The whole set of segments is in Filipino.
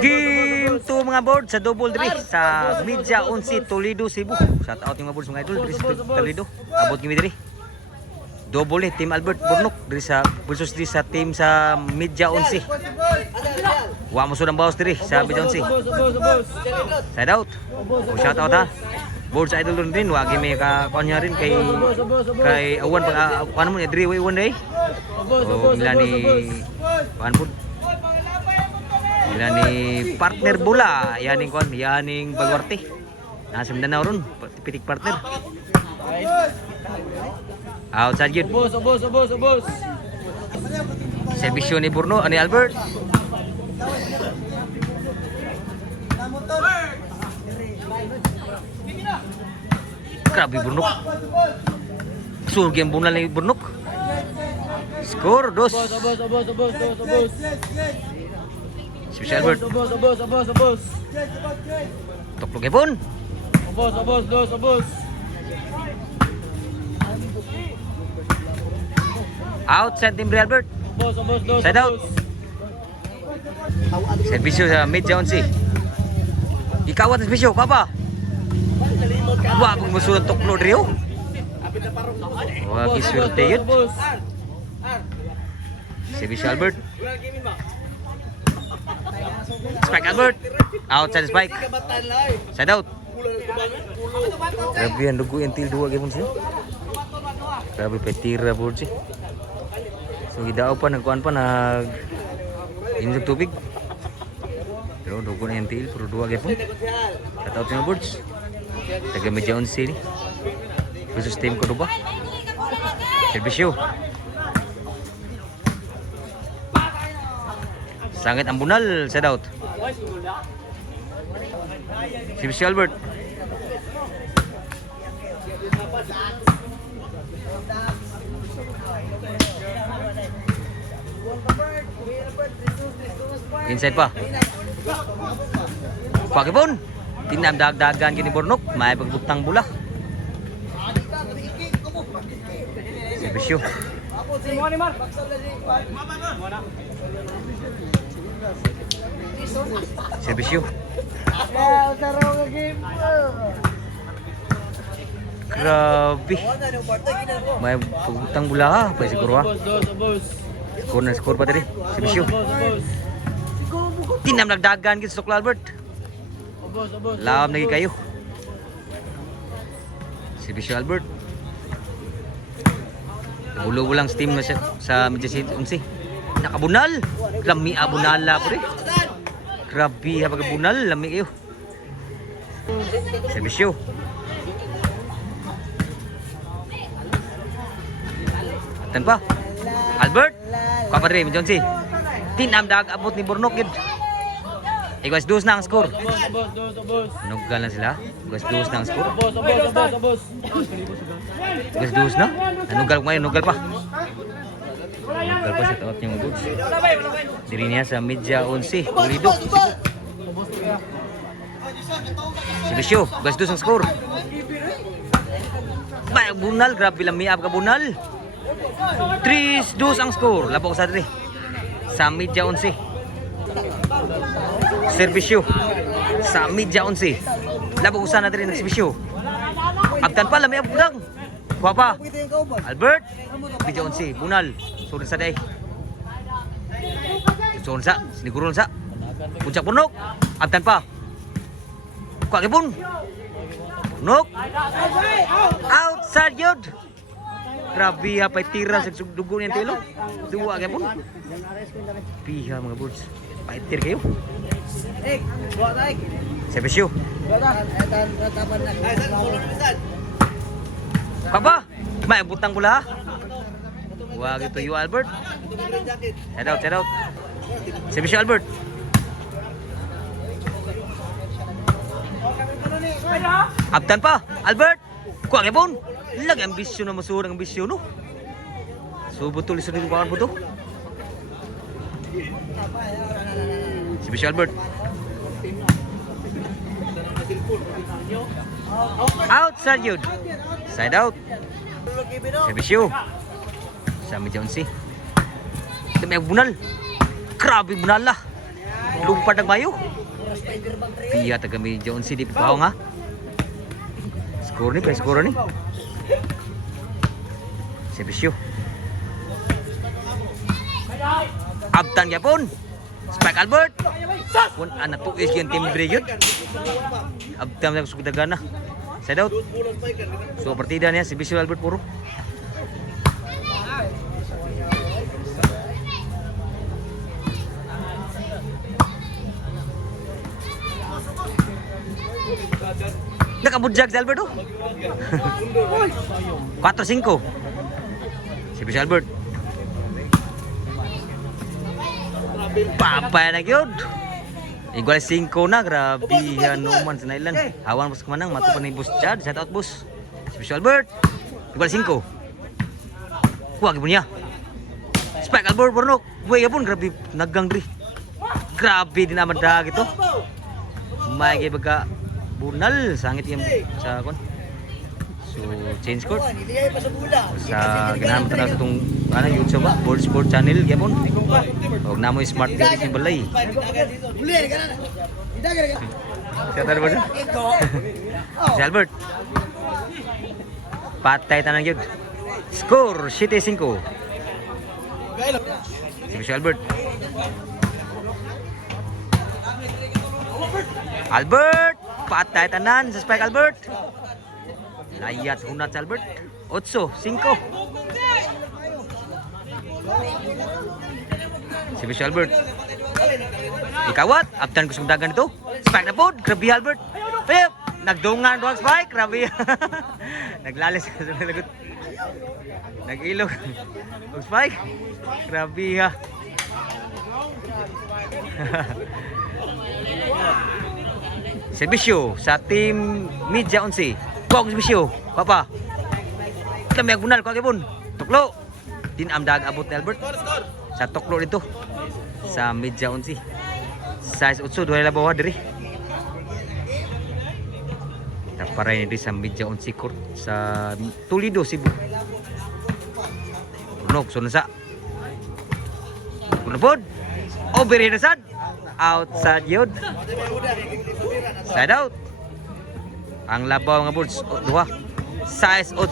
Game 2 mga board sa double diri sa Media 11 Toledo, Cebu. Shout out mga boards mga idol diri sa Toledo. Abot gimi diri. Double ni Team Albert Burnok diri sa versus diri sa team sa Media 11. Wa mo sudang bawas diri sa Media 11. Shout out. Shout out ha. Boards idol din wa gimi ka kanya rin kay awan pag ano mo diri way one day. O nila ni kuan pud. Nila ni partner bola yaning kuan yaning Baluarte. Nasa Mindanao ron pitik partner. Outside yun. Obos. Servisyo ni Burno ani Albert. Grabe Burnok. Surga yang bunal ni Burnok. Skor dos. Obos. Special Albert. Obos. Toklog ipon. Obos. Outside Team Albert. Side out. Servisyo sa Media 11. Ikawat servisyo ka ba? Wah, kung musuhan toklo drio. Wah, kiswerte yun. Servisyo Albert. Spike Albert. Outside spike. Side out. Grabe yan, dugo yung til 2 gamon siya. Grabe petira board siya. So hidao pa, nagkuhan pa, inisog tubig. Pero dugo na yung til, pero 2 gamon. Shout out yung boards. Taga Media 11 versus team ko ba? Servisyo. Sangit ang bunal, side out. Servisyo Albert. Inside pa. Pakipon. Tinam dagdagan kini Burnok, may pagbutang bola. Servisyo. Servisyo. Grabe. May pagbutang bola ha, pa siguro ha. Skor pa diri. Servisyo. Tinam dagdagan kini Soklo Albert. Laam lagi kayo. Servisyo Albert. Bulo lang steam na siya sa Media 11. Nakabunal. Lami abunala po rin. Grabe ha pagkabunal. Lami kayo. Servisyo. Atan pa. Albert. Kuha pa rin Media 11. Tinamdag abot ni Burnok yun. Iguas 2 na ang score. Nugal na sila. Iguas 2 na ang score. Iguas 2 na. Nugal ngayon, nugal pa. Nugal pa sa taot niyang goods. Diri niya sa Media 11. Toledo. Servisyo. Iguas 2 ang score. Bayag bunal. Grabe lang miab ka bunal. 3-2 ang score. Labok sa diri. Sa Media 11. Servisyo sa Media 11. Labog usan na rin ng servisyo. Abtan pa, lami ang bulang. Kuha pa. Albert. Media 11. Bunal. Surin sa day. Surin sa. Siniguron sa. Puncak Burnok. Abtan pa. Kuha kipon. Burnok. Outside yun. Grabe ha. Pa'y tira sa dugo niyang tilo. Duwa kipon. Piha mga boards. Paitir kayo. Servisyo. Kaba? May butang bola. Wag ito you Albert. Head out. Servisyo Albert. Abtan pa. Albert. Kuha kipon. Lagi ambisyon na masurang ambisyon no. Subot tulis na yung kawan po to. Servisyo Albert. Outside yun. Side out. Servisyo. Sa Media 11. Ito may bunal. Grabe bunal lah. lumpad nagmayo. Piya taga medya unsi di pahaw nga. Score ni, score ni. Servisyo. Abtan gyapon. Spike Albert. Kun ana tuis yung timbre yun. Abtan sa sugdagana. Side out. So partida niya si Servisyo Albert puro. Nakabudjag si Albert oh. 4-5. Si Servisyo Albert. Papay na gyud. Igual 5 na, grabe yan naman sa nailan. Hawan bus kumanang, mato pa ni Boss Chad, shout out boss. Servisyo Albert. Igual 5. Kuha gyud niya. Spike Albert Bornok. Buhay yapon grabe naggang diri. Grabe din naman dag ito. May baga bunal sangit yung sa kon. So change court. Sa ganahan mo sa itong YouTube ba? Board Sport Channel gyapon. Og namo smart TV sa balay. Kata ba dun? Si Albert. Patay tanan gyud. Score 7-5. Si Albert. Albert, patay tanan sa Spike Albert. Layat hunat sa Albert. 8-5. Si Servisyo Albert. Ikawat, after ko sumdagan ito. Spike na po, grabe Albert. Pep, nagdungan doang Spike, grabe. Naglalis ka sa lagot. Nag-ilog. Spike, grabe ha. Servisyo sa team Media 11. Kuha ko servisyo. Papa. Kami ang bunal. Kuha kipon. Tuklo. Dinamdag abot ni Albert. Sa tuklo dito. Sa Media 11. Size 8. Duhay labaw diri. Taparay nito sa Media 11 court. Sa Toledo, Cebu. Runok. Sunasa. Kunapod. Overhead na sad. Outside yun. Side out. Ang labaw nga boards, duha. Size 8.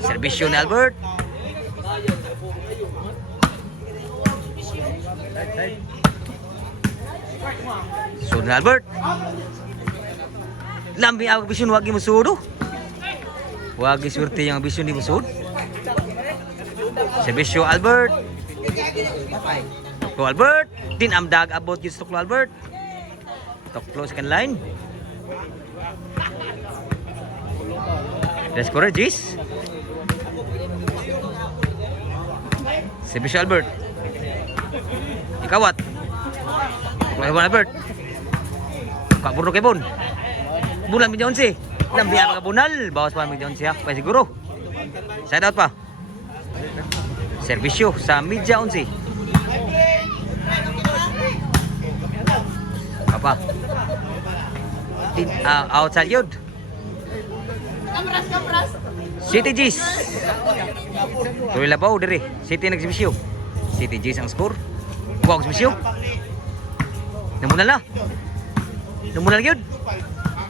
Servisyo ni Albert. So ni Albert. Lambi ang bisyon wagi mo sudo. Wagi swerte yung bisyon di mo sud. Servisyo Albert. Tuklo Albert. Dinamdag abot yung Tuklo Albert. Tuklo second line. Let's score Gis. Servisyo Albert. Ikawat. Tuklo Albert. Pak Burno kebon. Bulan Media 11. Nambiya mga bunal. Bawas pa Media 11 ha. Pa siguro. Side out pa. Servisyo sa Media 11. Apa? Outside yun. City G's. Tuloy labaw diri. City nagservisyo. City G's ang score. Kuha ang servisyo. Namunal na. Namunal yun.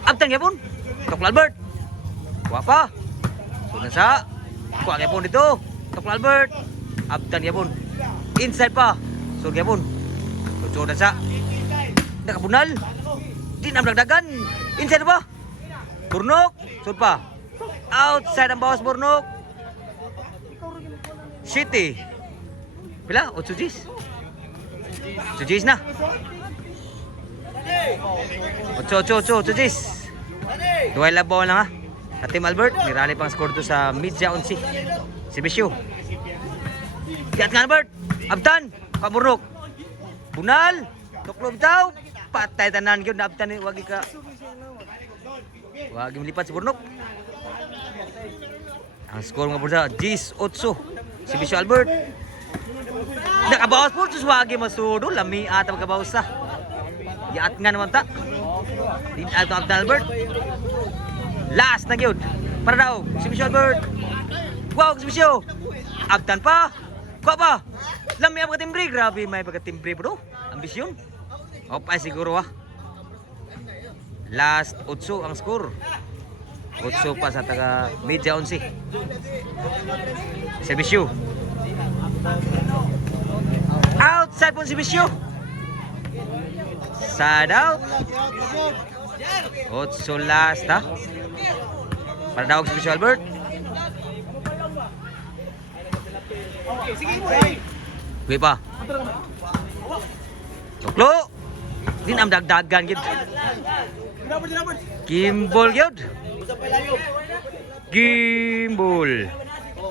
Abtan yapon. Tuklo Albert. Kuha pa. Sunan sa. Kuha yapon dito. Tuklo Albert. Abtan yapon. Inside pa. Sur yapon. Sunan sa. Nakapunal. Di namdagdagan. Inside ba? Burnok. Sur pa. Outside ang bawas Burnok. City. Pila? 8 G's. 8 G's na. 8 G's. Duhay labaw lang ha. Sa Team Albert, nirali pang score to sa Media 11. Servisyo. Diat nga Albert. Abtan. Pamurnok. Bunal. Tuklo bitaw. Patay tanan gyud na abtan ni wagi ka. Wagi melipat si Burnok. Ang score nga bursa G's 8. Servisyo Albert. Nakabawas po sus wagi masudo lami ata magkabawas sa. Diat nga naman ta. Di ato Abtan Albert. Last na gyud. Para daw Servisyo Albert. Wow, servisyo. Abtan pa. Kwa ba? Lami ang pagkatimbre. Grabe may pagkatimbre bro. Ambisyon. Opay siguro ah. Last 8 ang score. 8 pa sa taga media 11. Servisyo. Outside pun servisyo. Side out. 8 last ha. Para daw servisyo Albert. Wait pa. Tuklo. Din am dagdagan gid. Gimbal gyud. Gimbal.